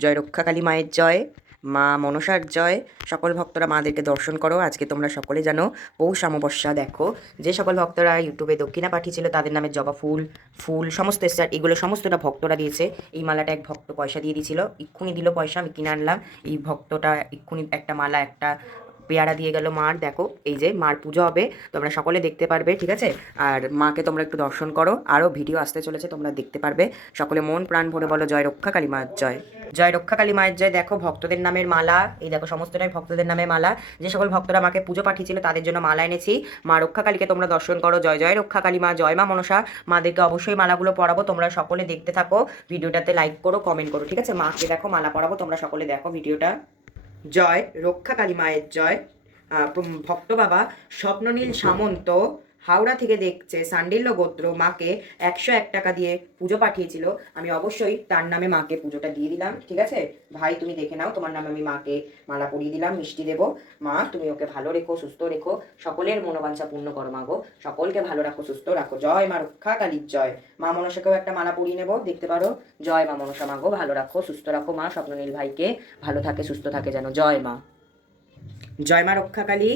জয় রক্ষাকালী মায়ের জয়, মা মনসার জয়। সকল ভক্তরা মাদেরকে দর্শন করো। আজকে তোমরা সকলে জানো পৌষ অমাবস্যা। দেখো যে সকল ভক্তরা ইউটিউবে দক্ষিণা পাঠিয়েছিল তাদের নামে জবা ফুল, ফুল সমস্ত স্টার এগুলো সমস্তটা ভক্তরা দিয়েছে। এই মালাটা এক ভক্ত পয়সা দিয়ে দিয়েছিল, এক্ষুনি দিল পয়সা, আমি কিনে আনলাম। এই ভক্তটা এক্ষুনি একটা মালা, একটা পেয়ারা দিয়ে গেল মার। দেখো এই যে মার পুজো হবে, তোমরা সকলে দেখতে পারবে, ঠিক আছে? আর মাকে তোমরা একটু দর্শন করো, আরও ভিডিও আসতে চলেছে, তোমরা দেখতে পারবে। সকলে মন প্রাণ ভরে বলো জয় রক্ষাকালী মায়ের জয়। জয় রক্ষাকালী মায়ের জয়। দেখো ভক্তদের নামের মালা, এই দেখো সমস্তটাই ভক্তদের নামে মালা। যে সকল ভক্তরা আমাকে পুজো পাঠিয়েছিল তাদের জন্য মালা এনেছি। মা রক্ষাকালীকে তোমরা দর্শন করো। জয় জয় রক্ষাকালী মা, জয় মা মনসা। মাদেরকে অবশ্যই মালাগুলো পরাবো, তোমরা সকলে দেখতে থাকো। ভিডিওটাতে লাইক করো, কমেন্ট করো, ঠিক আছে? মাকে দেখো মালা পরাবো, তোমরা সকলে দেখো ভিডিওটা। জয় রক্ষাকালী মায়ের জয়। ভক্ত বাবা স্বপ্ননীল সামন্ত হাওড়া থেকে দেখছে, সান্ডিল্য গোত্র, মাকে 101 টাকা দিয়ে পুজো পাঠিয়েছিল। আমি অবশ্যই তার নামে মাকে পুজোটা দিয়ে দিলাম, ঠিক আছে? ভাই তুমি দেখে নাও, তোমার নামে আমি মাকে মালা পরিয়ে দিলাম, মিষ্টি দেবো। মা তুমি ওকে ভালো রেখো, সুস্থ রেখো, সকলের মনোবাঞ্ছা পূর্ণ করো মা গো, সকলকে ভালো রাখো, সুস্থ রাখো। জয় মা রক্ষাকালীর জয়। মা মনসাকেও একটা মালা পরিয়ে নেবো, দেখতে পারো। জয় মা মনসা, মা গো ভালো রাখো, সুস্থ রাখো মা, স্বপ্ননীল ভাইকে ভালো থাকে, সুস্থ থাকে যেন। জয় মা। জয় মা রক্ষাকালী।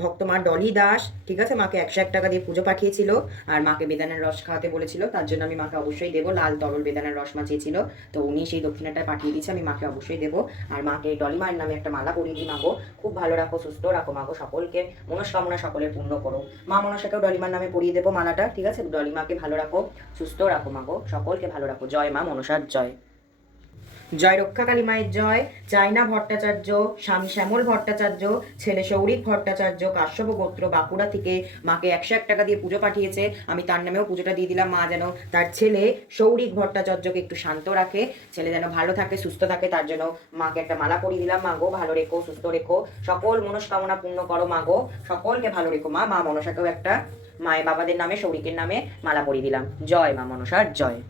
ভক্ত মা ডলি দাস, ঠিক আছে, মাকে 101 টাকা দিয়ে পুজো পাঠিয়েছিল। আর মাকে বেদানার রস খাওয়াতে বলেছিল, তার জন্য আমি মাকে অবশ্যই দেবো। লাল তরল বেদানার রস মা চেয়েছিল, তো উনি সেই দক্ষিণাটা পাঠিয়ে দিয়েছে, আমি মাকে অবশ্যই দেবো। আর মাকে ডলি মায়ের নামে একটা মালা পরিয়ে দিই। মাগো খুব ভালো রাখো, সুস্থ রাখো মাগো, সকলকে মনস্কামনা সকলের পূর্ণ করো। মা মনসাকেও ডলি মার নামে পরিয়ে দেবো মালাটা, ঠিক আছে? ডলি মাকে ভালো রাখো, সুস্থ রাখো মাগো, সকলকে ভালো রাখো। জয় মা মনসার জয়। জয় রক্ষাকালী মায়ের জয়। চায়না ভট্টাচার্য, স্বামী শ্যামল ভট্টাচার্য, ছেলে সৌরিক ভট্টাচার্য, কাশ্যপ গোত্র, বাঁকুড়া থেকে মাকে 101 টাকা দিয়ে পুজো পাঠিয়েছে। আমি তার নামেও পুজোটা দিয়ে দিলাম। মা যেন তার ছেলে সৌরিক ভট্টাচার্যকে একটু শান্ত রাখে, ছেলে যেন ভালো থাকে, সুস্থ থাকে, তার জন্য মাকে একটা মালা পরিয়ে দিলাম। মা গো ভালো রেখো, সুস্থ রেখো, সকল মনস্কামনা পূর্ণ করো মা গো, সকলকে ভালো রেখো মা। মা মনসাকেও একটা মায়ের বাবাদের নামে, সৌরিকের নামে মালা পরিয়ে দিলাম। জয় মা মনসার জয়।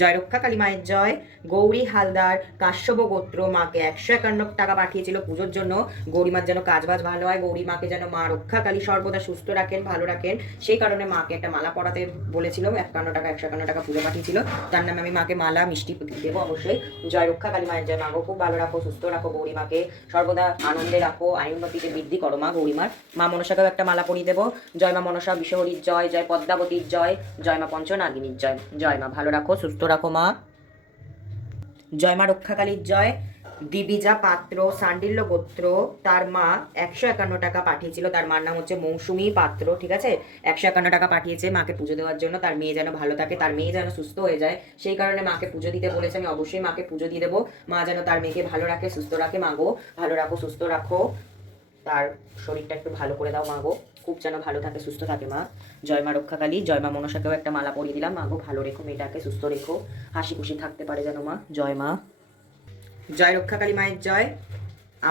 জয় রক্ষাকালী মায়ের জয়। গৌরী হালদার, কাশ্যপ গোত্র, মাকে 151 টাকা পাঠিয়েছিল পুজোর জন্য। গৌরীমার যেন কাজবাজ ভালো হয়, গৌরী মাকে যেন মা রক্ষাকালী সর্বদা সুস্থ রাখেন, ভালো রাখেন, সেই কারণে মাকে একটা মালা পরাতে বলেছিল। 151 টাকা পুজো পাঠিয়েছিল, তার নামে আমি মাকে মালা মিষ্টি দেবো অবশ্যই। জয় রক্ষাকালী মায়ের জয়। মাগো খুব ভালো রাখো, সুস্থ রাখো, গৌরী মাকে সর্বদা আনন্দে রাখো, আয়ুর্নতিতে বৃদ্ধি করো মা গৌরীমার। মা মনসাকেও একটা মালা পরিয়ে দেবো। জয় মা মনসা বিশ্বহরীর জয়, জয় পদ্মাবতীর জয়, জয় মা পঞ্চনাগিনীর জয়। জয় মা ভালো রাখো, সুস্থ রাখো মা। জয় মা রক্ষাকালীর জয়। দিবিজা পাত্র, সান্ডিল্য গোত্র, তার মা 151 টাকা পাঠিয়েছিল। তার মার নাম হচ্ছে মৌসুমী পাত্র, ঠিক আছে? 151 টাকা পাঠিয়েছে মাকে পুজো দেওয়ার জন্য, তার মেয়ে যেন ভালো থাকে, তার মেয়ে যেন সুস্থ হয়ে যায়, সেই কারণে মাকে পুজো দিতে বলেছে। আমি অবশ্যই মাকে পুজো দিয়ে দেবো। মা যেন তার মেয়েকে ভালো রাখে, সুস্থ রাখে। মাগো ভালো রাখো, সুস্থ রাখো, তার শরীরটা একটু ভালো করে দাও মাগো, খুব যেন ভালো থাকে, সুস্থ থাকে মা। জয় মা রক্ষাকালী। জয় মা মনসাকেও একটা মালা পরিয়ে দিলাম। মাগো ভালো রেখো মেয়েটাকে, সুস্থ রেখো, হাসি খুশি থাকতে পারে যেন মা। জয় মা। জয় রক্ষাকালী মায়ের জয়।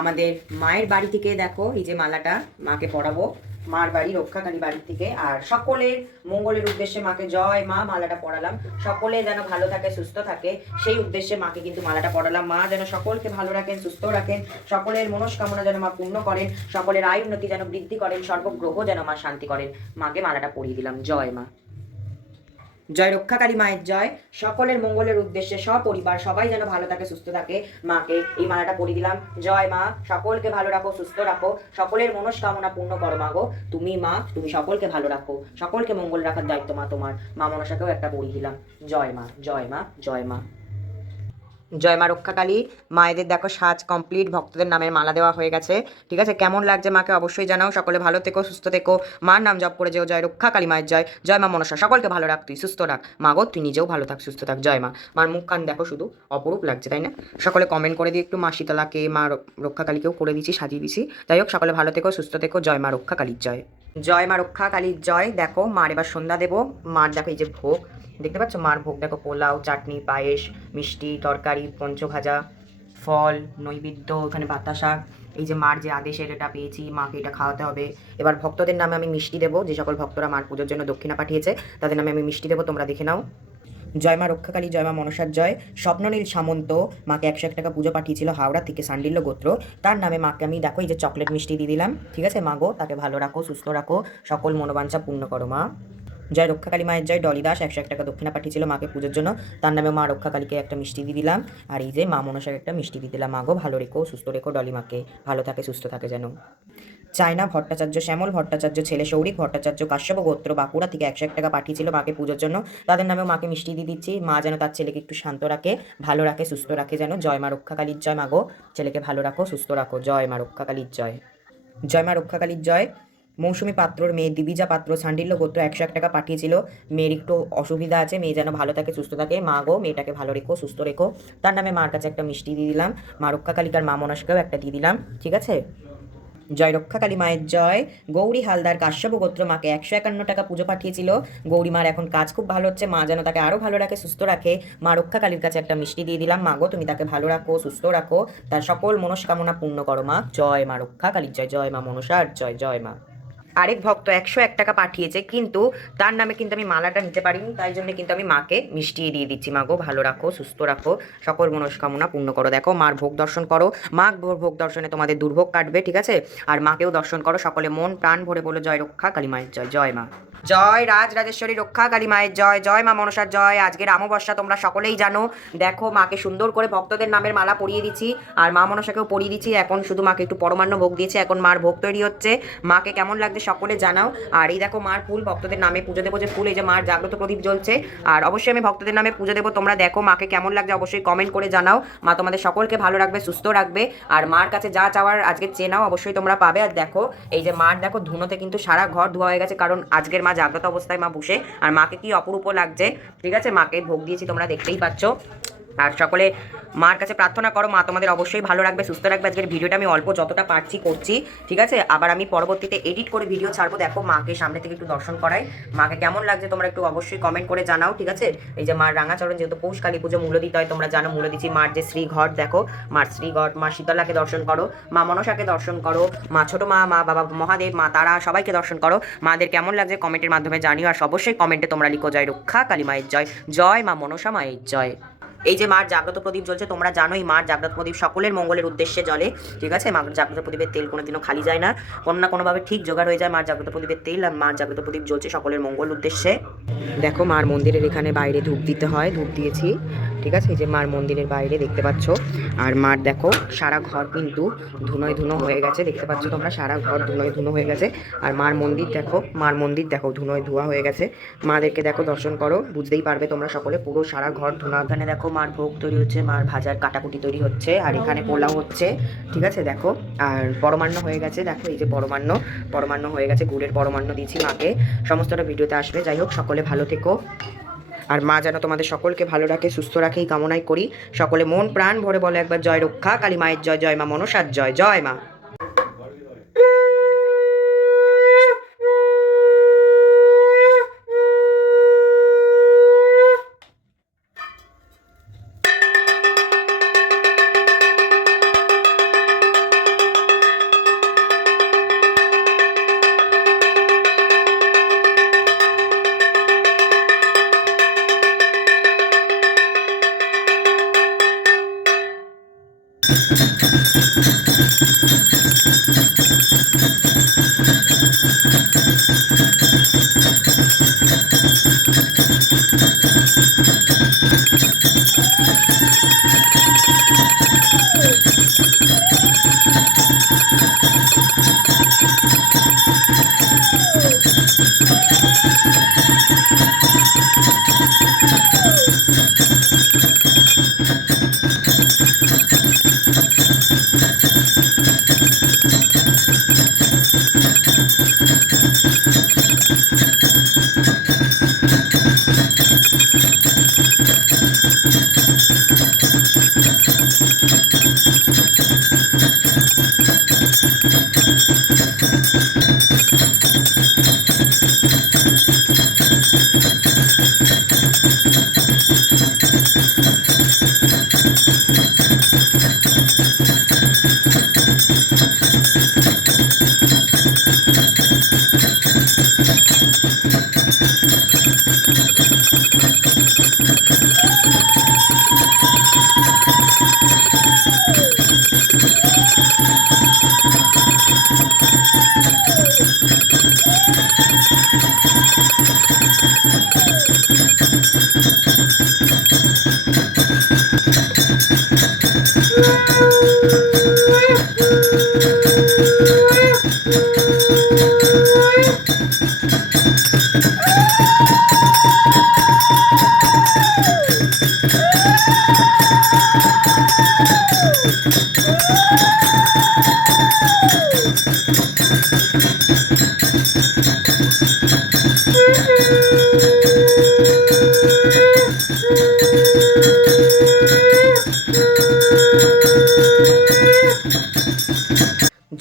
আমাদের মায়ের বাড়ি থেকে দেখো এই যে মালাটা মাকে পরাবো, মার বাড়ি রক্ষাকালী বাড়ি থেকে। আর সকলের মঙ্গলের উদ্দেশ্যে মাকে জয় মা মালাটা পরালাম, সকলে যেন ভালো থাকে, সুস্থ থাকে, সেই উদ্দেশ্যে মাকে কিন্তু মালাটা পরালাম। মা যেন সকলকে ভালো রাখেন, সুস্থ রাখেন, সকলের মনস্কামনা যেন মা পূর্ণ করেন, সকলের আয় উন্নতি যেন বৃদ্ধি করেন, সর্বগ্রহ যেন মা শান্তি করেন। মাকে মালাটা পরিয়ে দিলাম। জয় মা। জয় রক্ষাকালী মায়ের জয়। সকলের মঙ্গলের উদ্দেশ্যে সপরিবার সবাই যেন ভালো থাকে, সুস্থ থাকে, মাকে এই মালাটা পরিয়ে দিলাম। জয় মা, সকলকে ভালো রাখো, সুস্থ রাখো, সকলের মনস্কামনা পূর্ণ করো মা গো। তুমি মা, তুমি সকলকে ভালো রাখো, সকলকে মঙ্গল রাখার দায়িত্ব মা তোমার। মা মনসাকেও একটা পরিয়ে দিলাম। জয় মা, জয় মা, জয় মা। জয় মা রক্ষাকালী। মায়েদের দেখো সাজ কমপ্লিট, ভক্তদের নামের মালা দেওয়া হয়ে গেছে, ঠিক আছে? কেমন লাগছে মাকে অবশ্যই জানাও। সকলে ভালো থেকো, সুস্থ থেকো, মার নাম জপ করে যেও। জয় রক্ষাকালী মায়ের জয়। জয় মা মনসা, সকলকে ভালো রাখ, তুই সুস্থ রাখ মা গো, তুই নিজেও ভালো থাক, সুস্থ থাক। জয় মা। মার মুখ কান দেখো শুধু অপরূপ লাগছে, তাই না? সকলে কমেন্ট করে দিই একটু। মা শীতলাকে, মা রক্ষাকালীকেও করে দিচ্ছি, সাজিয়ে দিচ্ছি। যাই হোক, সকলে ভালো থেকো, সুস্থ থেকো। জয় মা রক্ষাকালীর জয়। জয় মা রক্ষাকালীর জয়। দেখো মার এবার সন্ধ্যা দেবো। মার দেখো এই যে ভোগ দেখতে পাচ্ছ, মার ভোগ দেখো, পোলাও, চাটনি, পায়েস, মিষ্টি, তরকারি, পঞ্চভাজা, ফল, নৈবেদ্য, ওখানে বাতাসা। এই যে মার যে আদেশের এটা পেয়েছি, মাকে এটা খাওয়াতে হবে। এবার ভক্তদের নামে আমি মিষ্টি দেবো, যে সকল ভক্তরা মার পুজোর জন্য দক্ষিণা পাঠিয়েছে তাদের নামে আমি মিষ্টি দেবো, তোমরা দেখে নাও। জয় মা রক্ষাকালী, জয় মা মনসার জয়। স্বপ্ননীল সামন্ত মাকে 101 টাকা পুজো পাঠিয়েছিল হাওড়া থেকে, সান্ডিল্য গোত্র, তার নামে মাকে আমি দেখো এই যে চকলেট মিষ্টি দিয়ে দিলাম, ঠিক আছে? মাগো তাকে ভালো রাখো, সুস্থ রাখো, সকল মনোবাঞ্ছা পূর্ণ করো মা। জয় রক্ষাকালী মায়ের জয়। ডলি দাস 101 টাকা দক্ষিণা পাঠিয়েছিল মাকে পুজোর জন্য, তার নামে মা রক্ষাকালীকে একটা মিষ্টি দিয়ে দিলাম। আর এই যে মা মনসাকে একটা মিষ্টি দিয়ে দিলাম। মাগো ভালো রেখো, সুস্থ রেখো ডলি মাকে, ভালো থাকে সুস্থ থাকে যেন। চায়না ভট্টাচার্য, শ্যামল ভট্টাচার্য ছেলে সৌরিক ভট্টাচার্য, কাশ্যপ গোত্র, বাঁকুড়া থেকে 101 টাকা পাঠিয়েছিল মাকে পুজোর জন্য, তাদের নামেও মাকে মিষ্টি দিয়ে দিচ্ছি। মা যেন তার ছেলেকে একটু শান্ত রাখে, ভালো রাখে, সুস্থ রাখে যেন। জয় মা রক্ষাকালীর জয়। মাগো ছেলেকে ভালো রাখো, সুস্থ রাখো। জয় মা রক্ষাকালীর জয়। জয় মা রক্ষাকালীর জয়। মৌসুমী পাত্রর মেয়ে দিবিজা পাত্র সান্ডিল্য গোত্র 101 টাকা পাঠিয়েছিল। মেয়ের একটু অসুবিধা আছে, মেয়ে যেন ভালো থাকে সুস্থ থাকে। মা গো মেয়েটাকে ভালো রেখো, সুস্থ রেখো। তার নামে মার কাছে একটা মিষ্টি দিয়ে দিলাম। মা রক্ষাকালিকার মা মনসাকেও একটা দিয়ে দিলাম, ঠিক আছে। জয় রক্ষাকালী মায়ের জয়। গৌরী হালদার কাশ্যপ গোত্র মাকে 151 টাকা পুজো পাঠিয়েছিল। গৌরী মার এখন কাজ খুব ভালো হচ্ছে, মা যেন তাকে আরও ভালো রাখে, সুস্থ রাখে। মা রক্ষাকালীর কাছে একটা মিষ্টি দিয়ে দিলাম। মা গো তুমি তাকে ভালো রাখো, সুস্থ রাখো, তার সকল মনস্কামনা পূর্ণ করো মা। জয় মা রক্ষাকালীর জয়। জয় মা মনসার জয়। জয় মা। আরেক ভক্ত 101 টাকা পাঠিয়েছে, কিন্তু তার নামে কিন্তু আমি মালাটা নিতে পারিনি, তাই জন্য কিন্তু আমি মাকে মিষ্টি দিয়ে দিচ্ছি। মা গো ভালো রাখো, সুস্থ রাখো, সকল মনস্কামনা পূর্ণ করো। দেখো মার ভোগ দর্শন করো, মা ভোগ দর্শনে তোমাদের দুর্ভোগ কাটবে, ঠিক আছে। আর মাকেও দর্শন করো, সকলে মন প্রাণ ভরে বলো জয় রক্ষা কালী মায়ের জয়। জয় মা। জয় রাজরাজেশ্বরী রক্ষা কালী মায়ের জয়। জয় মা মনসার জয়। আজকের অমাবস্যা তোমরা সকলেই জানো। দেখো মাকে সুন্দর করে ভক্তদের নামের মালা পরিয়ে দিচ্ছি, আর মা মনসাকেও পরিয়ে দিচ্ছি। এখন শুধু মাকে একটু পরমান্ন ভোগ দিয়েছি, এখন মার ভোগ তৈরি হচ্ছে। মাকে কেমন লাগছে সকলে জানাও। আর এই দেখো মার ফুল, ভক্তদের নামে পুজো দেবো যে ফুল, এই যে মার জাগ্রত প্রদীপ জ্বলছে। আর অবশ্যই আমি ভক্তদের নামে পুজো দেবো, তোমরা দেখো মাকে কেমন লাগছে অবশ্যই কমেন্ট করে জানাও। মা তোমাদের সকলকে ভালো রাখবে, সুস্থ রাখবে। আর মার কাছে যা চাওয়ার আজকে চেনাও অবশ্যই তোমরা পাবে। আর দেখো এই যে মার দেখো ধুনোতে কিন্তু সারা ঘর ধোয়া হয়ে গেছে, কারণ আজকের মা জাগ্রত অবস্থায় মা বসে। আর মাকে কি অপরূপ লাগছে, ঠিক আছে। মাকে ভোগ দিয়েছি, তোমরা দেখতেই পাচ্ছ। আর সকলে মার কাছে প্রার্থনা করো মা তোমাদের অবশ্যই ভালো রাখবে, সুস্থ রাখবে। আজকের ভিডিওটা আমি অল্প যতটা পারছি করছি, ঠিক আছে। আবার আমি পরবর্তীতে এডিট করে ভিডিও ছাড়বো। দেখো মাকে সামনে থেকে একটু দর্শন করাই, মাকে কেমন লাগছে তোমরা একটু অবশ্যই কমেন্ট করে জানাও, ঠিক আছে। এই যে মার রাঙাচরণ, যেহেতু পৌষ কালী পুজো মূল্য দিতে হয়, তোমরা জানো মূল্য দিচ্ছি। মার যে শ্রীঘট দেখো, মার শ্রীঘট, মা শীতলাকে দর্শন করো, মা মনসাকে দর্শন করো, মা ছোট মা, মা বাবা মহাদেব, মা তারা, সবাইকে দর্শন করো। মাদের কেমন লাগছে কমেন্টের মাধ্যমে জানিও। আর অবশ্যই কমেন্টে তোমরা লিখো জয় রক্ষা কালী মায়ের জয়। জয় মা মনসা মায়ের জয়। এই যে মার জাগ্রত প্রদীপ জ্বলছে, তোমরা জানোই মার জাগ্রত প্রদীপ সকলের মঙ্গলের উদ্দেশ্যে জ্বলে, ঠিক আছে। মার জাগ্রত প্রদীপের তেল কোনোদিনও খালি যায় না, কোনো না কোনোভাবে ঠিক জোগাড় হয়ে যায় মার জাগ্রত প্রদীপের তেল। আর মার জাগ্রত প্রদীপ জ্বলছে সকলের মঙ্গল উদ্দেশ্যে। দেখো মার মন্দিরের এখানে বাইরে ধূপ দিতে হয়, ধূপ দিয়েছি, ঠিক আছে। এই যে মার মন্দিরের বাইরে দেখতে পাচ্ছ। আর মার দেখো সারা ঘর কিন্তু ধুনোয় ধুনো হয়ে গেছে, দেখতে পাচ্ছ তোমরা, সারা ঘর ধুনোয় ধুনো হয়ে গেছে। আর মার মন্দির দেখো, মার মন্দির দেখো ধুনোয় ধোয়া হয়ে গেছে। মাদেরকে দেখো দর্শন করো, বুঝতেই পারবে তোমরা সকলে, পুরো সারা ঘর ধুনা। এখানে দেখো মার ভোগ তৈরি হচ্ছে, মার ভাজার কাটাকুটি তৈরি হচ্ছে, আর এখানে পোলাও হচ্ছে, ঠিক আছে। দেখো আর পরমান্ন হয়ে গেছে, দেখো এই যে পরমান্ন হয়ে গেছে, গুড়ের পরমান্ন দিয়েছি মাকে। সমস্তটা ভিডিওতে আসবে। যাই হোক সকলে ভালো থেকো, আর মা যেন তোমাদের সকলকে ভালো রাখে, সুস্থ রাখেই কামনাই করি। সকলে মন প্রাণ ভরে বলে একবার জয় রক্ষা কালী মায়ের জয়। জয় মা মনসার জয়। জয় মা।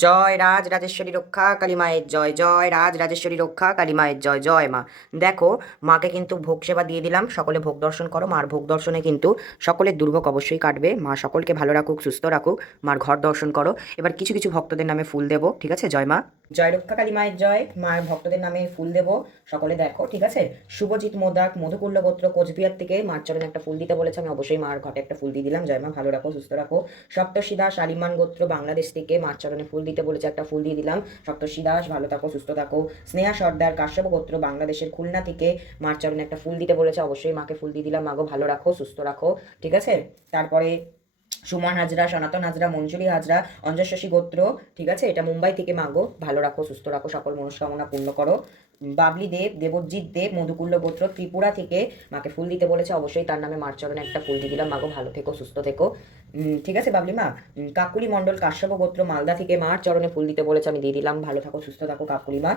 জয় রাজ রাজেশ্বরী রক্ষা কালী মায়ের জয়, জয় রাজ রাজেশ্বরী রক্ষা কালী মায়ের জয়, জয় মা। দেখো মাকে কিন্তু ভোগ সেবা দিয়ে দিলাম, সকলে ভোগ দর্শন করো। মার ভোগ দর্শনে কিন্তু সকলের দুর্ভোগ অবশ্যই কাটবে। মা সকলকে ভালো রাখুক, সুস্থ রাখুক। মার ঘর দর্শন করো। এবার কিছু কিছু ভক্তদের নামে ফুল দেবো, ঠিক আছে? জয় মা। জয় রক্ষা কালী মায়ের জয়। মায়ের ভক্তদের নামে ফুল দেবো, সকলে দেখো, ঠিক আছে? শুভজিৎ মোদাক মধুকুল্ল গোত্র কোচবিহার থেকে মার চরণে একটা ফুল দিতে বলেছে, আমি অবশ্যই মার ঘটে একটা ফুল দিয়ে দিলাম। জয় মা, ভালো রাখো, সুস্থ রাখো। সপ্তর্ষি দাস আলিমান গোত্র বাংলাদেশ থেকে মার চরণে ফুল দিতে বলেছে, একটা ফুল দিয়ে দিলাম। সপ্তর্ষি দাস ভালো থাকো, সুস্থ থাকো। স্নেহা সর্দার কাশ্যপ গোত্র বাংলাদেশের খুলনা থেকে মার চরণে একটা ফুল দিতে বলেছে, অবশ্যই মাকে ফুল দিয়ে দিলাম। মাগো ভালো রাখো, সুস্থ রাখো, ঠিক আছে? তারপরে সুমন হাজরা, সনাতন হাজরা, মঞ্জুরি হাজরা, অঞ্জস্বসী গোত্র, ঠিক আছে? এটা মুম্বাই থেকে। মাগো ভালো রাখো, সুস্থ রাখো, সকল মনস্কামনা পূর্ণ করো। বাবলি দেব, দেবজিৎ দেব মধুকুল্ল গোত্র ত্রিপুরা থেকে মাকে ফুল দিতে বলেছে, অবশ্যই তার নামে মার চরণে একটা ফুল দিয়ে দিলাম। মাগো ভালো থেকো, সুস্থ থেকো, ঠিক আছে বাবলি মা। কাকুলি মণ্ডল কাশ্যপ গোত্র মালদা থেকে মার চরণে ফুল দিতে বলেছে, আমি দিয়ে দিলাম। ভালো থাকো, সুস্থ থাকো কাকুলি মা।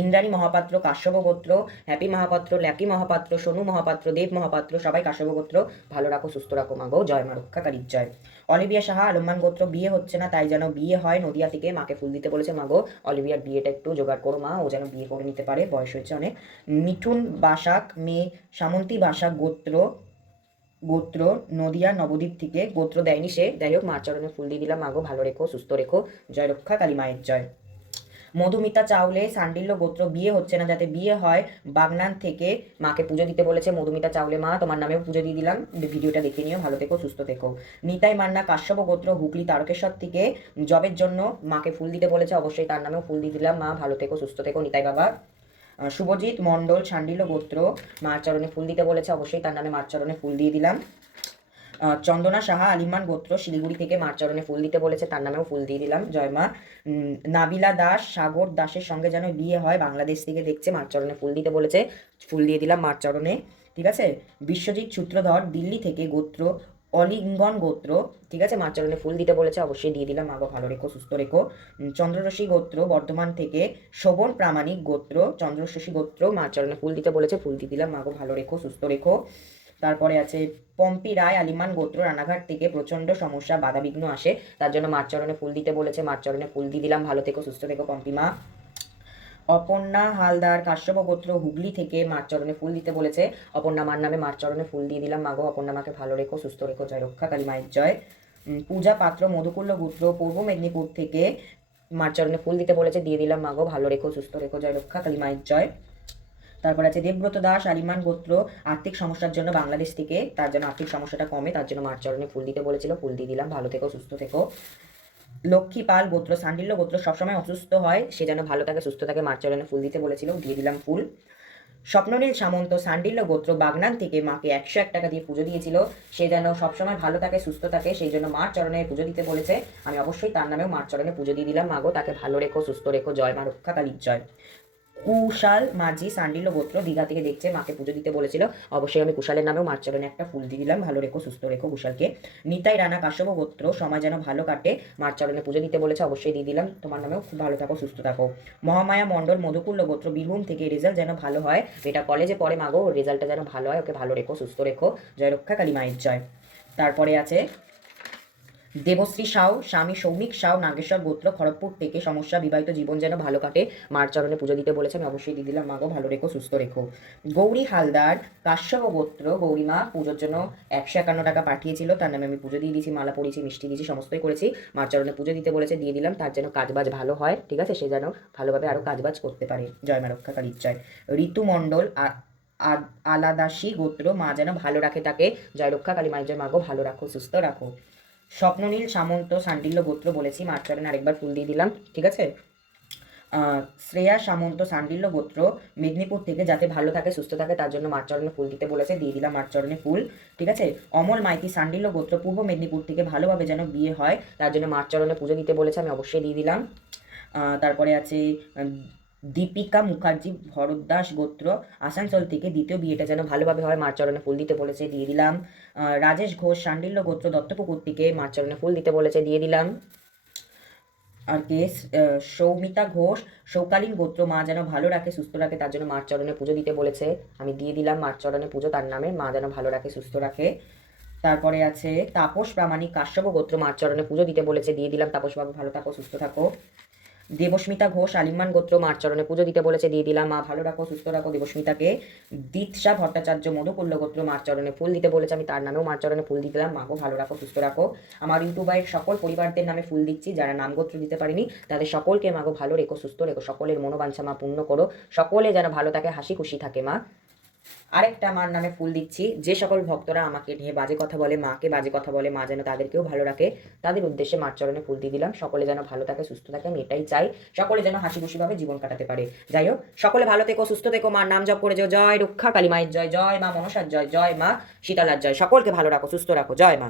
ইন্দ্রাণী মহাপাত্র কাশ্যপ গোত্র, হ্যাপি মহাপাত্র, ল্যাকি মহাপাত্র, সোনু মহাপাত্র, দেব মহাপাত্র, সবাই কাশ্যপ গোত্র। ভালো রাখো, সুস্থ রাখো মাগো, জয় মা রক্ষাকারীর জয়। অলিভিয়া সাহা আলম্মান গোত্র, বিয়ে হচ্ছে না, তাই যেন বিয়ে হয়, নদিয়া থেকে মাকে ফুল দিতে বলেছে। মাগো অলিভিয়ার বিয়েটা একটু জোগাড় করো মা, ও যেন বিয়ে করে নিতে পারে, বয়স হয়েছে অনেক। মিঠুন বাসাক মেয়ে সামন্তী বাসাক গোত্র, গোত্র নদিয়া নবদ্বীপ থেকে, গোত্র দেয়নি সে, যাই হোক মার চরণে ফুল দিয়ে দিলাম। মাগো ভালো রেখো, সুস্থ রেখো, জয় রক্ষা কালী মায়ের জয়। মধুমিতা চাউলে সান্ডিল্য গোত্র, বিয়ে হচ্ছে না, যাতে বিয়ে হয়, বাগনান থেকে মাকে পুজো দিতে বলেছে। মধুমিতা চাউলে মা তোমার নামেও পুজো দিয়ে দিলাম, ভিডিওটা দেখে নিও, ভালো থেকো, সুস্থ থেকো। নিতাই মান্না কাশ্যপ গোত্র হুগলি তারকেশ্বর থেকে জবের জন্য মাকে ফুল দিতে বলেছে, অবশ্যই তার নামেও ফুল দিয়ে দিলাম। মা ভালো থেকো, সুস্থ থেকো নিতাই বাবা। শুভজিৎ মণ্ডল সান্ডিল্য গোত্র মার চরণে ফুল দিতে বলেছে, অবশ্যই তার নামে মার চরণে ফুল দিয়ে দিলাম। চন্দনা সাহা আলিমান গোত্র শিলিগুড়ি থেকে মার চরণে ফুল দিতে বলেছে, তার নামেও ফুল দিয়ে দিলাম। জয় মা। নাবিলা দাস সাগর দাসের সঙ্গে যেন বিয়ে হয়, বাংলাদেশ থেকে দেখছে, মার চরণে ফুল দিতে বলেছে, ফুল দিয়ে দিলাম মার চরণে, ঠিক আছে? বিশ্বজিৎ সূত্রধর দিল্লি থেকে গোত্র অলিঙ্গন গোত্র, ঠিক আছে? মার চরণে ফুল দিতে বলেছে, অবশ্যই দিয়ে দিলাম। মাগো ভালো রেখো, সুস্থ রেখো। চন্দ্ররশি গোত্র বর্ধমান থেকে শোভন প্রামাণিক গোত্র, চন্দ্রশশী গোত্র মার চরণে ফুল দিতে বলেছে, ফুল দিয়ে দিলাম। মাগো ভালো রেখো, সুস্থ রেখো। তারপরে আছে পম্পি রায় আলিমান গোত্র রানাঘাট থেকে, প্রচণ্ড সমস্যা বাধাবিঘ্ন আসে, তার জন্য মার চরণে ফুল দিতে বলেছে, মার চরণে ফুল দিয়ে দিলাম। ভালো থেকো, সুস্থ থেকো পম্পি মা। অপর্ণা হালদার কাশ্যপ গোত্র হুগলি থেকে মার চরণে ফুল দিতে বলেছে, অপর্ণা মার নামে মার চরণে ফুল দিয়ে দিলাম। মাগো অপর্ণা মাকে ভালো রেখো, সুস্থ রেখো, জয় রক্ষা কালী মায়ের জয়। পূজা পাত্র মধুকুল্ল গোত্র পূর্ব মেদিনীপুর থেকে মার চরণে ফুল দিতে বলেছে, দিয়ে দিলাম। মাগো ভালো রেখো, সুস্থ রেখো, জয় রক্ষা কালী মায়ের জয়। তারপর আছে দেবব্রত দাস আলিমান গোত্র আর্থিক সমস্যার জন্য বাংলাদেশ থেকে, তার জন্য আর্থিক সমস্যাটা কমে, তার জন্য মার চরণে ফুল দিতে বলেছিল, ফুল দিয়ে দিলাম। ভালো থেকো, সুস্থ থেকো। লক্ষ্মী পাল গোত্র সান্ডিল্য গোত্র সবসময় অসুস্থ হয়, সে যেন ভালো থাকে, সুস্থ থাকে, মার চরণে ফুল দিতে বলেছিল, দিয়ে দিলাম ফুল। স্বপ্ননীল সামন্ত সান্ডিল্য গোত্র বাগনান থেকে মাকে 101 টাকা দিয়ে পুজো দিয়েছিল, সে যেন সবসময় ভালো থাকে, সুস্থ থাকে, সেই জন্য মার চরণে পুজো দিতে বলেছে, আমি অবশ্যই তার নামেও মার চরণে পুজো দিয়ে দিলাম। মাগো তাকে ভালো রেখো, সুস্থ রেখো, জয় মা রক্ষা কালীর জয়। কুশাল মাঝি সান্ডিল্য গোত্র দীঘা থেকে দেখছে, মাকে পুজো দিতে বলেছিল, অবশ্যই আমি কুশালের নামেও মার চরণে একটা ফুল দিয়ে দিলাম। ভালো রেখো, সুস্থ রেখো কুশালকে। নিতাই রানা কাশ্যপ গোত্র সময় যেন ভালো কাটে, মার চরণে পুজো দিতে বলেছে, অবশ্যই দিয়ে দিলাম। তোমার নামেও খুব ভালো থাকো, সুস্থ থাকো। মহামায়া মণ্ডল মধুকুল্ল গোত্র বীরভূম থেকে, রেজাল্ট যেন ভালো হয়, এটা কলেজে পড়ে, মাগো রেজাল্টটা যেন ভালো হয়, ওকে ভালো রেখো, সুস্থ রেখো, জয় রক্ষা কালী মায়ের জয়। তারপরে আছে দেবশ্রী সাউ স্বামী সৌমিক সাউ নাগেশ্বর গোত্র খড়গপুর থেকে, সমস্যা বিবাহিত জীবন যেন ভালো কাটে, মার চরণে পুজো দিতে বলেছে, আমি অবশ্যই দিয়ে দিলাম। মাগো ভালো রেখো, সুস্থ রেখো। গৌরী হালদার কাশ্যপ গোত্র গৌরীমা পুজোর জন্য 151 টাকা পাঠিয়েছিল, তার নামে আমি পুজো দিয়ে দিয়েছি, মালা পরিয়েছি, মিষ্টি দিয়েছি, সমস্তই করেছি, মার চরণে পুজো দিতে বলেছে, দিয়ে দিলাম। তার যেন কাজবাজ ভালো হয়, ঠিক আছে? সে যেন ভালোভাবে আরও কাজবাজ করতে পারে, জয় মা রক্ষা কালীর জয়। ঋতু মণ্ডল আলাদাসী গোত্র মা যেন ভালো রাখে তাকে, জয় রক্ষা কালী মায়ের জয়। মাগো ভালো রাখো, সুস্থ রাখো। স্বপ্ননীল সামন্ত সান্ডিল্য গোত্র বলেছি, মার চরণে আরেকবার ফুল দিয়ে দিলাম, ঠিক আছে? শ্রেয়া সামন্ত সান্ডিল্য গোত্র মেদিনীপুর থেকে, যাতে ভালো থাকে, সুস্থ থাকে, তার জন্য মার চরণে ফুল দিতে বলেছে, দিয়ে দিলাম মার চরণে ফুল, ঠিক আছে? অমল মাইতি সান্ডিল্য গোত্র পূর্ব মেদিনীপুর থেকে, ভালোভাবে যেন বিয়ে হয়, তার জন্য মার চরণে পুজো দিতে বলেছে, আমি অবশ্যই দিয়ে দিলাম। তারপরে আছে দীপিকা মুখার্জি ভরদ্দাস গোত্র আসানসোল থেকে, দ্বিতীয় বিয়েটা যেন ভালোভাবে হয়, মার চরণে ফুল দিতে বলেছে, দিয়ে দিলাম। রাজেশ ঘোষ সান্ডিল্য গোত্র দত্তপুকুর থেকে, মার চরণে ফুল দিতে বলেছে, দিয়ে দিলাম। আর কে সৌমিতা ঘোষ সৌকালীন গোত্র মা যেন ভালো রাখে, সুস্থ রাখে, তার জন্য মার চরণে পুজো দিতে বলেছে, আমি দিয়ে দিলাম মার চরণে পুজো, তার নামে মা যেন ভালো রাখে, সুস্থ রাখে। তারপরে আছে তাপস প্রামাণিক কাশ্যপ গোত্র মার চরণে পুজো দিতে বলেছে, দিয়ে দিলাম। তাপসবাবু ভালো থাকো, সুস্থ থাকো। দেবস্মিতা ঘোষ আলিমান গোত্র মার চরণে পুজো দিতে বলেছে, দিয়ে দিলাম। মা ভালো রাখো, সুস্থ রাখো দেবস্মিতাকে। দীৎসা ভট্টাচার্য মধুকুল্ল গোত্র মার চরণে ফুল দিতে বলেছে, আমি তার নামেও মার চরণে ফুল দিয়ে দিলাম। মাকে ভালো রাখো, সুস্থ রাখো। আমার ইউটিউবের সকল পরিবারদের নামে ফুল দিচ্ছি, যারা নাম গোত্র দিতে পারেনি তাদের সকলকে মাগো ভালো রেখো, সুস্থ রেখো, সকলের মনোবাঞ্ছা মা পূর্ণ করো, সকলে যেন ভালো থাকে, হাসি খুশি থাকে মা। আরেকটা মার নামে ফুল দিচ্ছি, যে সকল ভক্তরা আমাকে নিয়ে বাজে কথা বলে, মাকে বাজে কথা বলে, মা যেন তাদেরকেও ভালো রাখে, তাদের উদ্দেশ্যে মার চরণে ফুল দিয়ে দিলাম। সকলে যেন ভালো থাকে, সুস্থ থাকে, আমি এটাই চাই। সকলে যেন হাসি খুশিভাবে জীবন কাটাতে পারে। যাই হোক, সকলে ভালো থেকো, সুস্থ থেকো, মার নাম জপ করে যাও। জয় রক্ষা কালী মায়ের জয়, জয় মা মনসার জয়, জয় মা শীতলার জয়। সকলকে ভালো রাখো, সুস্থ রাখো, জয় মা।